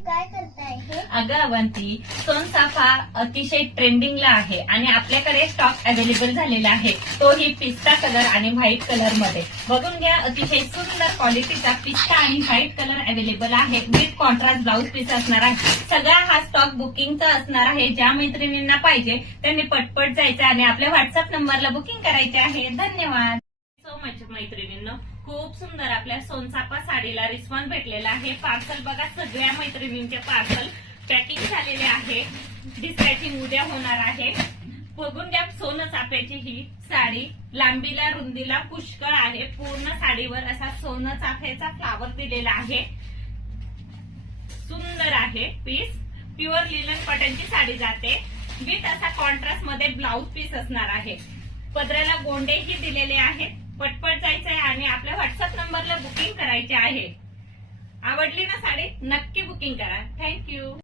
काय करताय हे? अगं अवंती, सोनचाफा अतिशय ट्रेंडिंगला आहे आणि आपल्याकडे स्टॉक अवेलेबल झालेला आहे, तोही पिस्ता कलर आणि व्हाईट कलर मध्ये. बघून घ्या, अतिशय सुंदर क्वालिटीचा पिस्ता आणि व्हाईट कलर अवेलेबल आहे. विथ कॉन्ट्रास्ट ब्लाऊज पीस असणार आहे. सगळा हा स्टॉक बुकिंगचा असणार आहे. ज्या मैत्रिणींना पाहिजे त्यांनी पटपट जायचं आणि आपल्या व्हॉट्सअप नंबरला बुकिंग करायचे आहे. धन्यवाद सो मच मैत्रिणींनो. खूप सुंदर आपल्या सोनचाफा साडीला रिस्पॉन्स भेटलेला आहे. पार्सल बघा, सगळ्या मैत्रिणींचे पार्सल पॅकिंग झालेले आहे. डिस्पॅचिंग उद्या होणार आहे. बघून घ्या, सोनचाफ्याची ही साडी लांबीला रुंदीला पुष्कळ आहे. पूर्ण साडीवर असा सोनचाफ्याचा फ्लावर दिलेला आहे. सुंदर आहे पीस. प्युअर लिनन कॉटनची साडी जाते. विथ असा कॉन्ट्रास्ट मध्ये ब्लाऊज पीस असणार आहे. पदराला गोंडेही दिलेले आहेत. पटपट जायचं आहे आणि आपल्या व्हॉट्सअप नंबरला बुकिंग करायचे आहे. आवडली ना साडी? नक्की बुकिंग करा. थँक्यू.